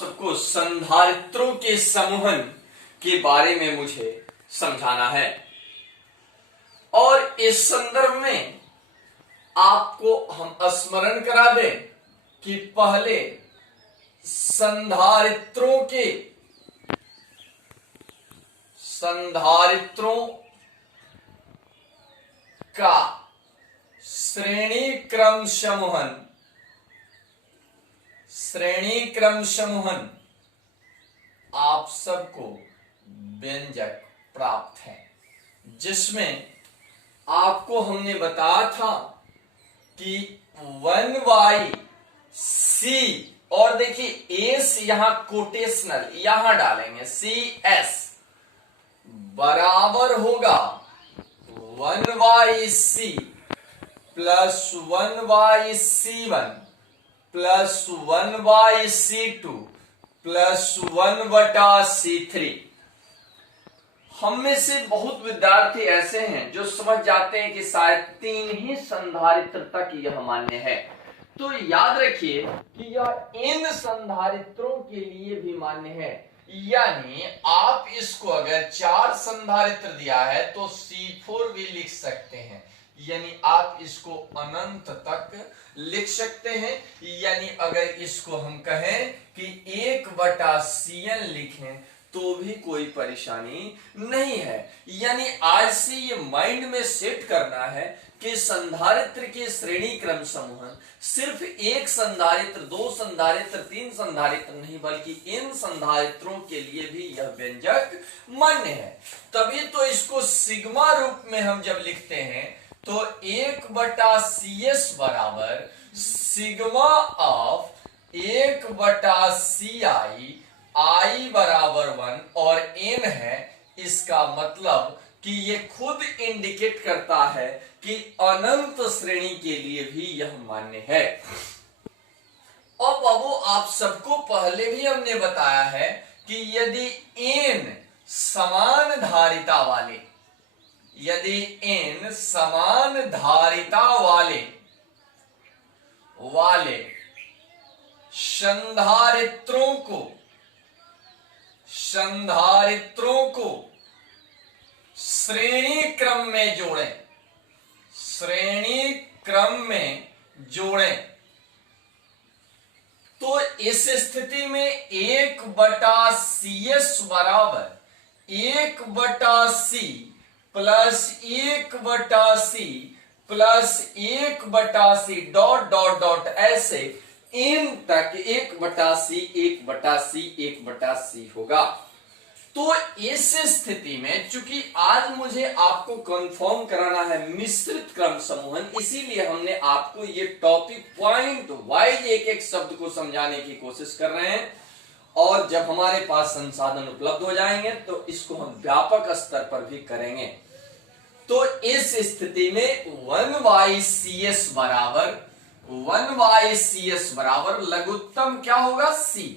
सबको संधारित्रों के समूहन के बारे में मुझे समझाना है और इस संदर्भ में आपको हम स्मरण करा दें कि पहले संधारित्रों का श्रेणी क्रम समूहन आप सबको व्यंजक प्राप्त है, जिसमें आपको हमने बताया था कि 1/c और देखिए एस यहां कोटेशनल यहां डालेंगे, CS बराबर होगा 1/c plus 1/c1 plus 1/c2 plus 1/c3। हम में से बहुत विद्यार्थी ऐसे हैं जो समझ जाते हैं कि शायद 3 ही संधारित्र तक यह मान्य है। तो याद रखिए कि यह इन संधारित्रों के लिए भी मान्य है, यानी आप इसको अगर 4 संधारित्र दिया है तो C4 भी लिख सकते हैं, यानी आप इसको अनंत तक लिख सकते हैं। यानी अगर इसको हम कहें कि 1/Cn लिखें तो भी कोई परेशानी नहीं है। यानी आज से ये माइंड में सेट करना है कि संधारित्र के श्रेणी क्रम समूहन सिर्फ 1 संधारित्र, 2 संधारित्र, 3 संधारित्र नहीं, बल्कि इन संधारित्रों के लिए भी यह व्यंजक मान्य है। तभी तो इसको सिग्मा रूप में हम जब लिखते हैं तो 1/CS बराबर सिग्मा ऑफ 1/CI, I बराबर 1 और n है। इसका मतलब कि ये खुद इंडिकेट करता है कि अनंत श्रेणी के लिए भी यह मान्य है। और बाबू आप सबको पहले भी हमने बताया है कि यदि n समान धारिता वाले संधारित्रों को श्रेणी क्रम में जोड़ें तो इस स्थिति में 1/CS बराबर 1/C plus 1/C plus 1/C dot dot dot ऐसे n तक 1/C 1/C 1/C होगा। तो इस स्थिति में चूंकि आज मुझे आपको कंफर्म कराना है मिश्रित क्रम समूहन, इसीलिए हमने आपको ये टॉपिक पॉइंट वाइज एक एक शब्द को समझाने की कोशिश कर रहे हैं। और जब हमारे पास संसाधन उपलब्ध हो जाएंगे तो इसको हम व्यापक स्तर पर भी करेंगे। तो इस स्थिति में 1/CS बराबर लघुत्तम क्या होगा C।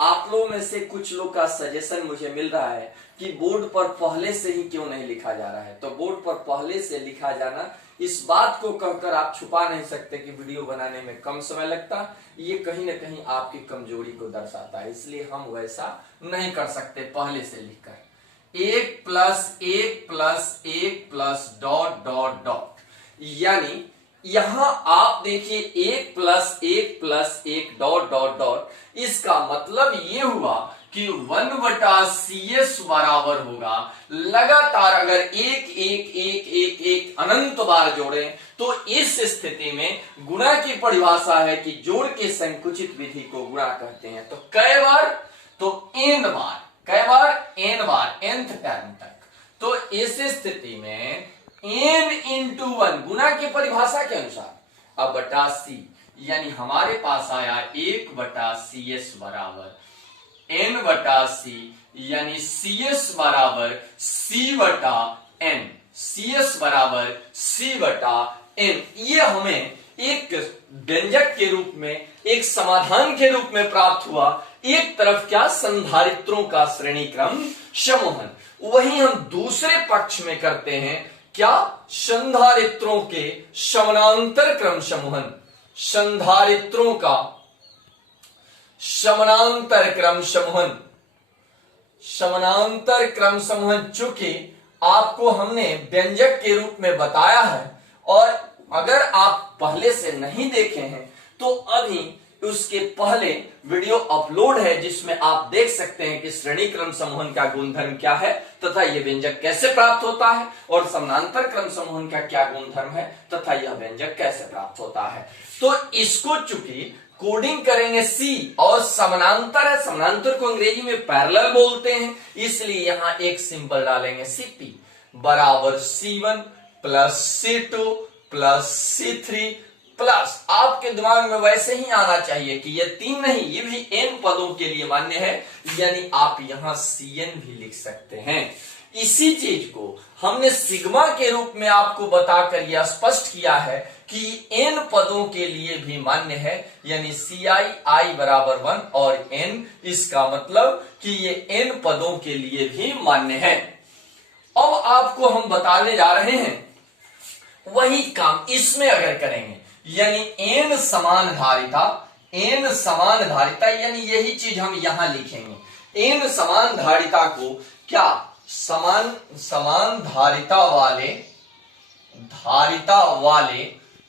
आप लोगों में से कुछ लोग का सजेशन मुझे मिल रहा है कि बोर्ड पर पहले से ही क्यों नहीं लिखा जा रहा है। तो बोर्ड पर पहले से लिखा जाना, इस बात को कहकर आप छुपा नहीं सकते कि वीडियो बनाने में कम समय लगता, ये कहीं ना कहीं आपकी कमजोरी को दर्शाता है। इसलिए हम वैसा नहीं कर सकते पहले से लिखकर 1+1+1+ डॉट डॉट डॉट, यानी यहां आप देखिए 1+1+1 डॉट डॉट डॉट। इसका मतलब ये हुआ कि 1/CS बराबर होगा लगातार अगर 1 अनंत बार जोड़ें तो इस स्थिति में गुणा की परिभाषा है कि जोड़ के संकुचित विधि को गुणा कहते हैं। तो कई बार, तो n बार, nth टर्म तक। तो इस स्थिति में n × 1 गुणा की परिभाषा के अनुसार अब बटा C, यानी हमारे पास आया 1/CS बराबर n/C, यानी CS बराबर C/n, ये हमें एक व्यंजक के रूप में, एक समाधान के रूप में प्राप्त हुआ। एक तरफ क्या संधारित्रों का श्रेणी क्रम समूहन, वहीं हम दूसरे पक्ष में करते हैं क्या संधारित्रों के समानांतर क्रम समूहन। संधारित्रों का समानांतर क्रम समूहन। समानांतर क्रम समूहन चूंकि आपको हमने व्यंजक के रूप में बताया है, और अगर आप पहले से नहीं देखे हैं तो अभी उसके पहले वीडियो अपलोड है जिसमें आप देख सकते हैं कि श्रेणी क्रम समूहन का गुणधर्म क्या है तथा यह व्यंजक कैसे प्राप्त होता है, और समानांतर क्रम समूहन का क्या गुणधर्म है तथा यह व्यंजक कैसे प्राप्त होता है। तो इसको चूंकि कोडिंग करेंगे सी, और समानांतर है, समानांतर को अंग्रेजी में पैरेलल बोलते हैं, इसलिए यहां एक सिंबल डालेंगे सीपी बराबर C1 plus C2 plus C3 plus, आपके दिमाग में वैसे ही आना चाहिए कि ये 3 नहीं, ये भी n पदों के लिए मान्य है, यानी आप यहां Cn भी लिख सकते हैं। इसी चीज को हमने सिग्मा के रूप में आपको बताकर यह स्पष्ट किया है कि n पदों के लिए भी मान्य है, यानी Ci बराबर 1 और n, इसका मतलब कि ये n पदों के लिए भी मान्य है। अब आपको हम बताने जा रहे हैं वही काम इसमें अगर करेंगे, यानी n समान धारिता, n समान धारिता, यानी यही चीज हम यहां लिखेंगे। n समान धारिता को क्या समान धारिता वाले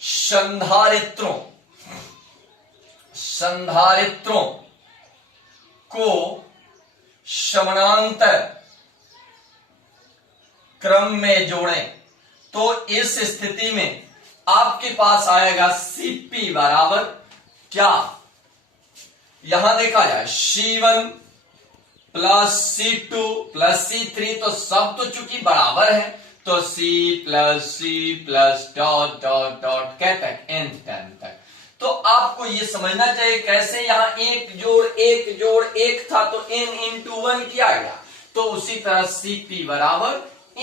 संधारित्रों को समानांतर क्रम में जोड़ें, तो इस स्थिति में आपके पास आएगा Cp बराबर क्या, यहां देखा जाए C1 plus C2 plus C3, तो सब तो चूंकि बराबर है तो C plus dot dot dot क्या तक n टर्म तक। तो आपको ये समझना चाहिए कैसे यहां एक जोड़ एक था तो n इंटू 1 किया गया, तो उसी तरह Cp बराबर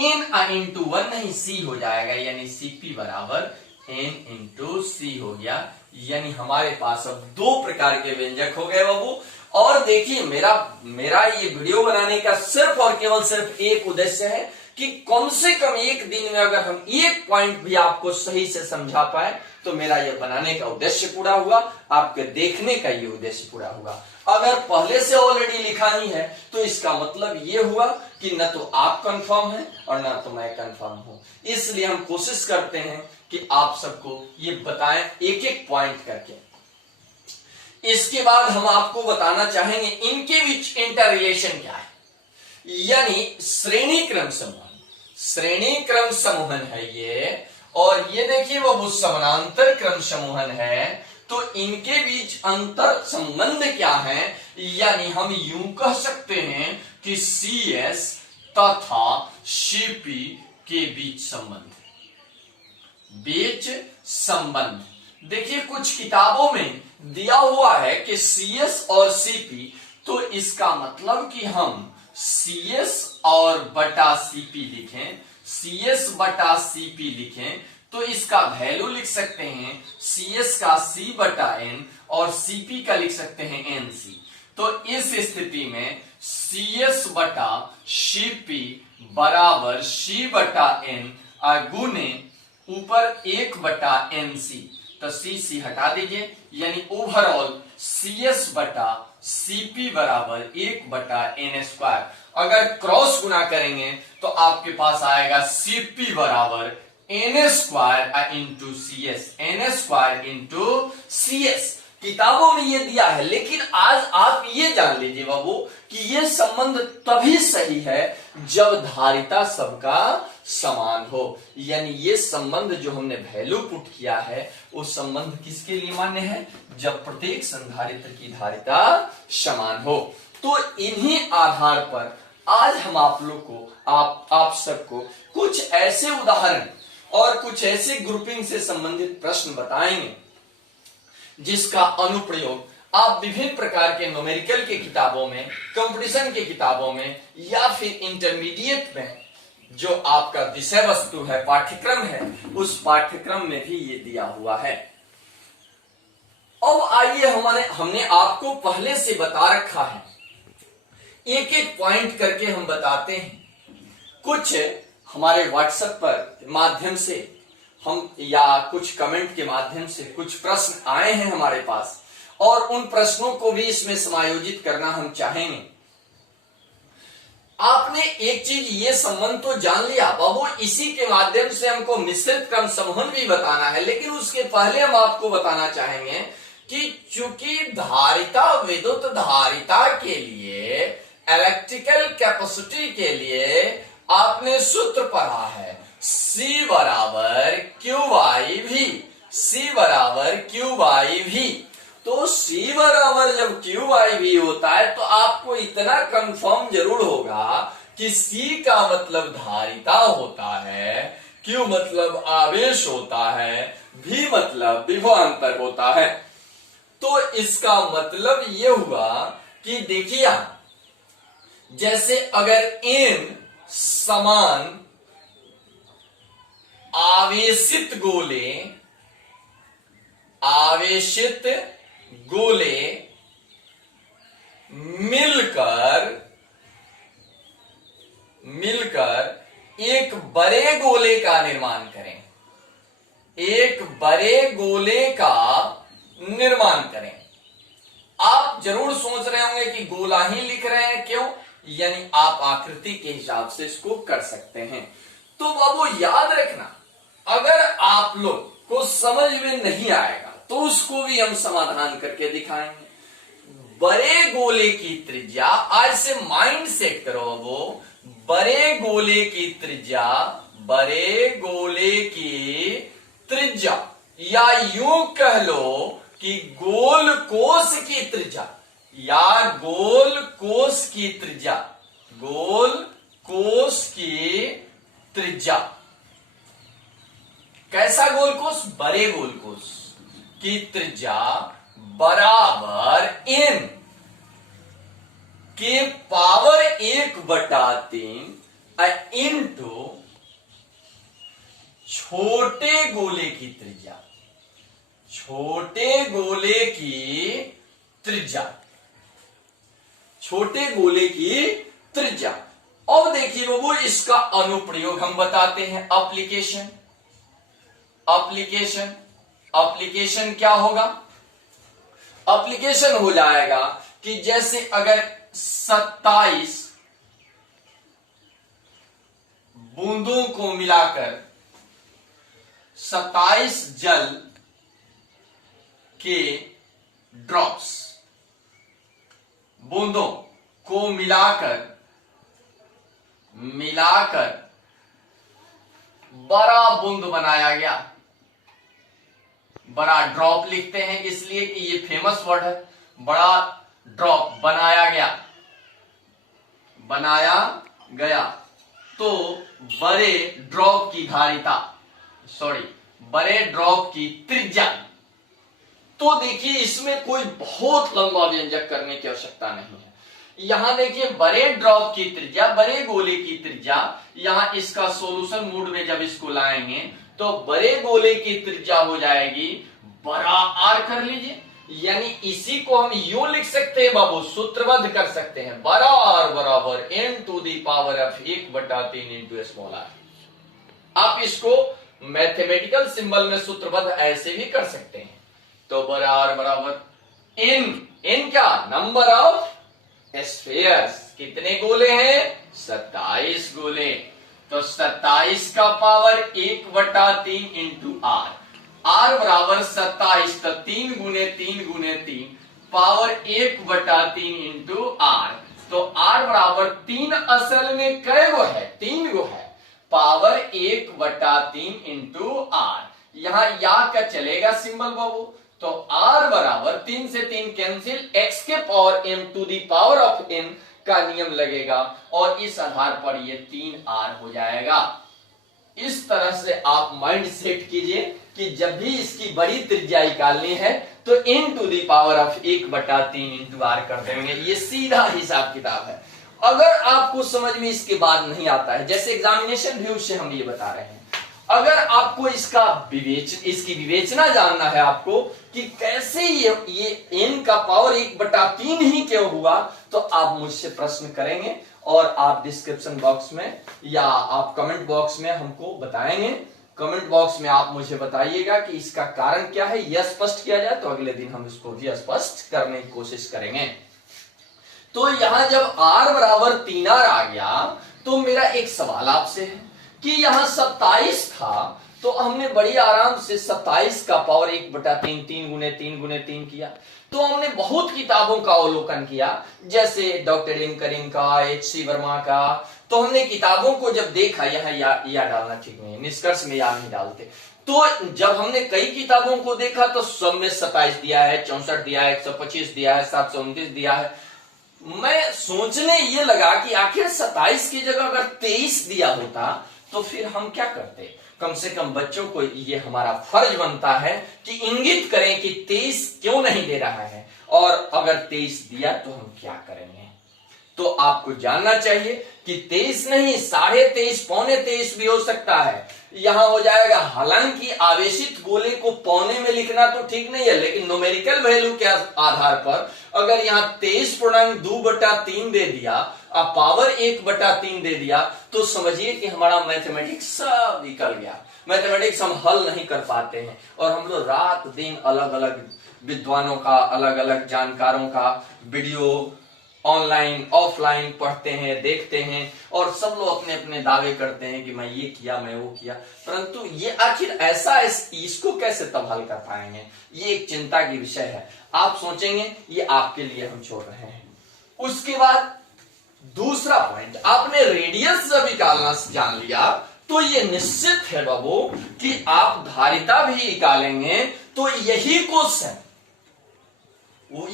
n इंटू 1 नहीं C हो जाएगा, यानी Cp बराबर n इंटू C हो गया। यानी हमारे पास अब 2 प्रकार के व्यंजक हो गए बाबू। और देखिए मेरा ये वीडियो बनाने का सिर्फ और केवल सिर्फ एक उद्देश्य है कि कम से कम एक दिन में अगर हम एक पॉइंट भी आपको सही से समझा पाए तो मेरा ये बनाने का उद्देश्य पूरा हुआ, आपके देखने का ये उद्देश्य पूरा हुआ। अगर पहले से ऑलरेडी लिखा ही है तो इसका मतलब ये हुआ कि न तो आप कंफर्म हैं और न तो मैं कंफर्म हूं, इसलिए हम कोशिश करते हैं कि आप सबको ये बताएं एक एक पॉइंट करके। इसके बाद हम आपको बताना चाहेंगे इनके बीच इंटर रिलेशन क्या है, यानी श्रेणी क्रम समूहन है ये, और ये देखिए वो समानांतर क्रम समूहन है, तो इनके बीच अंतर संबंध क्या है, यानी हम यूं कह सकते हैं कि CS तथा CP के बीच संबंध। देखिए कुछ किताबों में दिया हुआ है कि CS और CP, तो इसका मतलब कि हम CS और बटा CP लिखें, CS बटा CP लिखें, तो इसका वैल्यू लिख सकते हैं CS का C बटा N और CP का लिख सकते हैं NC। तो इस स्थिति में CS बटा CP बराबर C बटा N गुने ऊपर 1 बटा NC, तो C हटा दीजिए, यानी ओवरऑल CS बटा CP बराबर 1 बटा N स्क्वायर। अगर क्रॉस गुना करेंगे तो आपके पास आएगा CP बराबर N square into CS, N square into CS। किताबों में ये दिया है, लेकिन आज आप ये जान लीजिए बाबू कि ये संबंध तभी सही है जब धारिता सबका समान हो, यानी ये संबंध जो हमने वैल्यू पुट किया है वो संबंध किसके लिए मान्य है, जब प्रत्येक संधारित्र की धारिता समान हो। तो इन्हीं आधार पर आज हम आप लोग को आप सबको कुछ ऐसे उदाहरण और कुछ ऐसे ग्रुपिंग से संबंधित प्रश्न बताएंगे जिसका अनुप्रयोग आप विभिन्न प्रकार के न्यूमेरिकल के किताबों में, कंपटीशन के किताबों में, या फिर इंटरमीडिएट में जो आपका विषय वस्तु है, पाठ्यक्रम है, उस पाठ्यक्रम में भी ये दिया हुआ है। अब आइए हमने आपको पहले से बता रखा है, एक एक पॉइंट करके हम बताते हैं। कुछ हमारे व्हाट्सएप पर माध्यम से हम या कुछ कमेंट के माध्यम से कुछ प्रश्न आए हैं हमारे पास, और उन प्रश्नों को भी इसमें समायोजित करना हम चाहेंगे। आपने एक चीज ये संबंध तो जान लिया बाबू, इसी के माध्यम से हमको मिश्रित क्रम समूहन भी बताना है, लेकिन उसके पहले हम आपको बताना चाहेंगे कि चूंकि धारिता, विद्युत धारिता के लिए, इलेक्ट्रिकल कैपेसिटी के लिए आपने सूत्र पढ़ा है C बराबर क्यू बाई वी, C बराबर क्यू बाई वी। तो C बराबर जब क्यू बाई वी होता है तो आपको इतना कंफर्म जरूर होगा कि C का मतलब धारिता होता है, Q मतलब आवेश होता है, V मतलब विभवांतर होता है। तो इसका मतलब ये हुआ कि देखिए, जैसे अगर n समान आवेशित गोले मिलकर एक बड़े गोले का निर्माण करें, एक बड़े गोले का निर्माण करें। आप जरूर सोच रहे होंगे कि गोला ही लिख रहे हैं, क्यों? यानी आप आकृति के हिसाब से इसको कर सकते हैं। तो बाबू याद रखना, अगर आप लोग को समझ में नहीं आएगा तो उसको भी हम समाधान करके दिखाएंगे। बड़े गोले की त्रिज्या, आज से माइंड सेट करो वो, बड़े गोले की त्रिज्या या यूं कह लो कि गोल कोश की त्रिज्या, या गोल कोश की त्रिज्या, कैसा गोल कोश? बड़े गोल कोश की त्रिज्या बराबर n के पावर 1/3 इंटू छोटे गोले की त्रिज्या, छोटे गोले की त्रिज्या। अब देखिए बाबू, इसका अनुप्रयोग हम बताते हैं। एप्लीकेशन क्या होगा? एप्लीकेशन हो जाएगा कि जैसे अगर 27 बूंदों को मिलाकर, 27 जल के ड्रॉप्स, बूंदों को मिलाकर बड़ा बूंद बनाया गया। बड़ा ड्रॉप लिखते हैं इसलिए कि ये फेमस वर्ड है। बड़ा ड्रॉप बनाया गया तो बड़े ड्रॉप की त्रिज्या। तो देखिए, इसमें कोई बहुत लंबा व्यंजक करने की आवश्यकता नहीं है। यहां देखिए, बड़े ड्रॉप की त्रिज्या, बड़े गोले की त्रिज्या, यहां इसका सॉल्यूशन मूड में जब इसको लाएंगे तो बड़े गोले की त्रिज्या हो जाएगी बड़ा आर, कर लीजिए। यानी इसी को हम यूं लिख सकते हैं बाबू, सूत्रबद्ध कर सकते हैं, बड़ा आर बराबर n to the power of 1/3 into small R. आप इसको मैथमेटिकल सिंबल में सूत्रबद्ध ऐसे भी कर सकते हैं। तो बड़ा आर बराबर n क्या? Number of spheres. कितने गोले हैं? 27 गोले। तो 27 का पावर 1/3 इंटू आर, आर बराबर 27, तो 3 गुने 3 पावर 1/3 इंटू आर। तो आर बराबर 3 असल में कै गो है? 3 गो है। पावर 1/3 इंटू आर, यहां या का चलेगा सिंबल बाबू। तो आर बराबर 3 से 3 कैंसिल, x के power m to the power of n का नियम लगेगा और इस आधार पर ये 3r हो जाएगा। इस तरह से आप माइंड सेट कीजिए कि जब भी इसकी बड़ी त्रिज्या निकालनी है तो n to the power of 1/3 into r कर देंगे। ये सीधा हिसाब किताब है। अगर आपको समझ में इसके बाद नहीं आता है, जैसे एग्जामिनेशन व्यू से हम ये बता रहे हैं, अगर आपको इसकी विवेचना जानना है आपको कि कैसे ये n का पावर 1/3 ही क्यों हुआ, तो आप मुझसे प्रश्न करेंगे और आप डिस्क्रिप्शन बॉक्स में या आप कमेंट बॉक्स में हमको बताएंगे कमेंट बॉक्स में आप मुझे बताइएगा कि इसका कारण क्या है। यह स्पष्ट किया जाए तो अगले दिन हम इसको भी स्पष्ट करने की कोशिश करेंगे। तो यहां जब r बराबर 3r आ गया तो मेरा एक सवाल आपसे है कि यहां 27 था, तो हमने बड़ी आराम से 27 का पावर 1/3 3 गुने 3 गुने 3 किया। तो हमने बहुत किताबों का अवलोकन किया, जैसे डॉक्टर एम करीम का, H.C. वर्मा का। तो हमने किताबों को जब देखा, यहाँ या डालना ठीक नहीं, निष्कर्ष में या नहीं डालते। तो जब हमने कई किताबों को देखा तो सब में 27 दिया है, 64 दिया है, 125 दिया है, 729 दिया है। मैं सोचने ये लगा कि आखिर 27 की जगह अगर 23 दिया होता तो फिर हम क्या करते। कम से कम बच्चों को ये हमारा फर्ज बनता है कि इंगित करें कि 23 क्यों नहीं दे रहा है, और अगर 23 दिया तो हम क्या करेंगे। तो आपको जानना चाहिए कि 23 नहीं, 23.5 पौने 23 भी हो सकता है। यहां हो जाएगा, हालांकि आवेशित गोले को पौने में लिखना तो ठीक नहीं है, लेकिन न्यूमेरिकल वैल्यू के आधार पर अगर यहां 23.2/3 दे दिया, अब पावर 1/3 दे दिया, तो समझिए कि हमारा मैथमेटिक्स सब निकल गया। मैथमेटिक्स हम हल नहीं कर पाते हैं, और हम लोग रात दिन अलग अलग विद्वानों का, अलग अलग जानकारों का वीडियो ऑनलाइन ऑफलाइन पढ़ते हैं, देखते हैं, और सब लोग अपने अपने दावे करते हैं कि मैं ये किया, मैं वो किया, परंतु ये आखिर ऐसा इसको कैसे तब हल कर पाएंगे, ये एक चिंता की विषय है। आप सोचेंगे, ये आपके लिए हम छोड़ रहे हैं। उसके बाद दूसरा पॉइंट, आपने रेडियस जब निकालना जान लिया तो ये निश्चित है बाबू कि आप धारिता भी निकालेंगे। तो यही क्वेश्चन,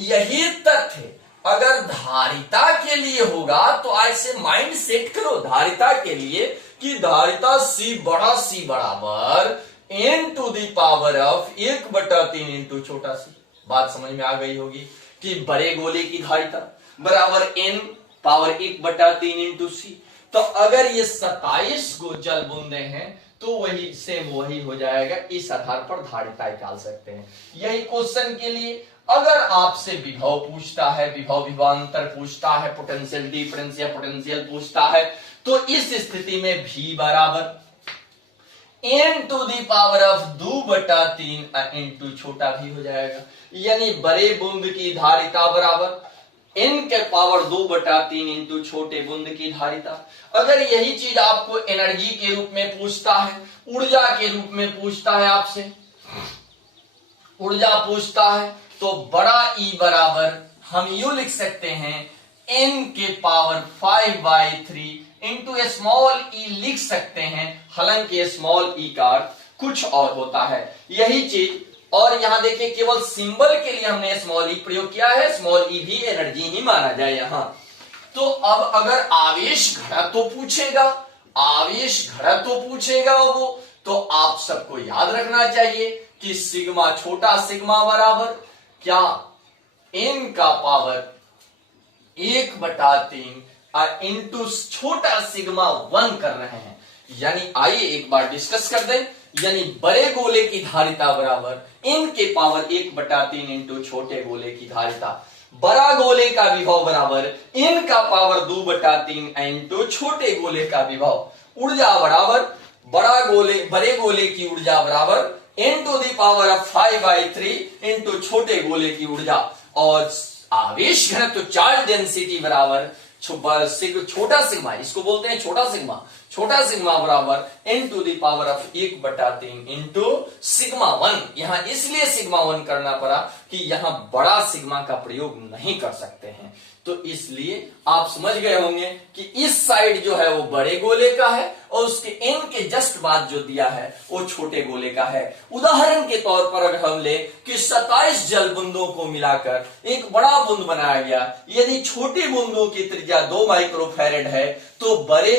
यही तथ्य अगर धारिता के लिए होगा तो ऐसे माइंड सेट करो धारिता के लिए कि धारिता C बड़ा C बराबर n to the power of 1/3 into छोटा c। बात समझ में आ गई होगी कि बड़े गोले की धारिता बराबर n पावर 1/3 इंटू c। तो अगर ये 27 गो जल बूंदे हैं तो वही सेम वही हो जाएगा। इस आधार पर धारिता निकाल सकते हैं। यही क्वेश्चन के लिए अगर आपसे विभव पूछता है, विभव विभवांतर पूछता है, पोटेंशियल डिफरेंस या पोटेंशियल पूछता है, तो इस स्थिति में V बराबर n to the power of 2/3 into छोटा भी हो जाएगा। यानी बड़े बूंद की धारिता बराबर n के पावर 2/3 इंटू छोटे बूंद की धारिता। अगर यही चीज आपको एनर्जी के रूप में पूछता है, ऊर्जा के रूप में पूछता है, आपसे ऊर्जा पूछता है, तो बड़ा E बराबर हम यू लिख सकते हैं n के पावर 5/3 इंटू स्मॉल e लिख सकते हैं। हालांकि स्मॉल e का कुछ और होता है, यही चीज। और यहां देखिए केवल सिंबल के लिए हमने स्मॉल ई प्रयोग किया है, स्मॉल ई भी एनर्जी ही माना जाए यहां। तो अब अगर आवेश घनत्व पूछेगा, आवेश घनत्व पूछेगा वो, तो आप सबको याद रखना चाहिए कि सिग्मा छोटा सिग्मा बराबर क्या n का पावर 1/3 इंटू छोटा सिग्मा 1 कर रहे हैं। यानी आइए एक बार डिस्कस कर दें। यानी बड़े गोले की धारिता बराबर n के पावर 1/3 इंटू छोटे गोले की धारिता। बड़ा गोले का विभव बराबर n का पावर 2/3 इंटू छोटे गोले का विभव। ऊर्जा बराबर बड़े गोले की ऊर्जा बराबर n to the power of 5/3 into छोटे गोले की ऊर्जा। और आवेश घनत्व चार्ज डेंसिटी बराबर छोटा सिग्मा, इसको बोलते हैं छोटा सिग्मा, छोटा सिग्मा बराबर n to the power of 1/3 into sigma 1। यहां इसलिए सिग्मा 1 करना पड़ा कि यहां बड़ा सिग्मा का प्रयोग नहीं कर सकते हैं। तो इसलिए आप समझ गए होंगे कि इस साइड जो है वो बड़े गोले का है, और उसके n के जस्ट बाद जो दिया है वो छोटे गोले का है। उदाहरण के तौर पर अगर हम ले कि 27 जल बूंदों को मिलाकर एक बड़ा बूंद बनाया गया, यदि छोटी बूंदों की त्रिज्या 2 माइक्रोफैरेड है तो बड़े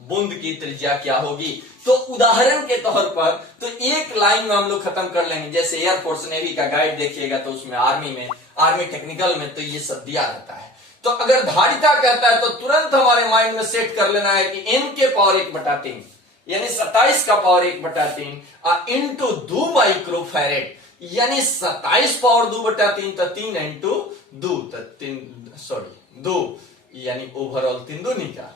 बूंद की त्रिज्या क्या होगी। तो उदाहरण के तौर पर तो एक लाइन में हम लोग खत्म कर लेंगे। जैसे एयरफोर्स नेवी का गाइड देखिएगा तो उसमें आर्मी टेक्निकल में तो ये सब दिया रहता है। तो अगर धारिता कहता है तो तुरंत हमारे माइंड में सेट कर लेना है कि n के पावर 1/3 यानी 27 का पावर 1/3 इंटू 2 माइक्रोफैरेड, यानी 27 पावर 2/3 तो 3 इंटू 2 तो 2 यानी ओवरऑल 3 दूनी का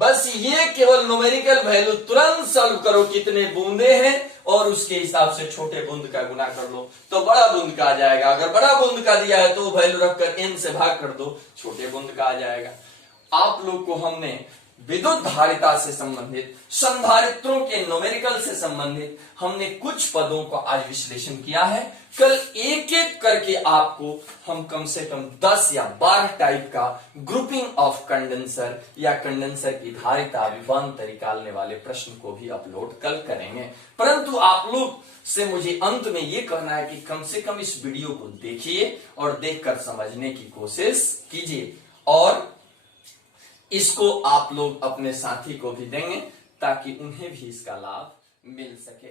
बस ये केवल न्यूमेरिकल वैल्यू तुरंत सॉल्व करो कितने बूंदे हैं और उसके हिसाब से छोटे बूंद का गुना कर लो तो बड़ा बूंद का आ जाएगा। अगर बड़ा बूंद का दिया है तो वैल्यू रखकर n से भाग कर दो, छोटे बूंद का आ जाएगा। आप लोग को हमने विद्युत धारिता से संबंधित, संधारित्रों के न्यूमेरिकल से संबंधित हमने कुछ पदों का आज विश्लेषण किया है। कल एक एक करके आपको हम कम से कम 10 या 12 टाइप का ग्रुपिंग ऑफ कंडेंसर या कंडेंसर की धारिता विभवांतर निकालने वाले प्रश्न को भी अपलोड कल करेंगे। परंतु आप लोग से मुझे अंत में यह कहना है कि कम से कम इस वीडियो को देखिए और देखकर समझने की कोशिश कीजिए और इसको आप लोग अपने साथी को भी देंगे ताकि उन्हें भी इसका लाभ मिल सके।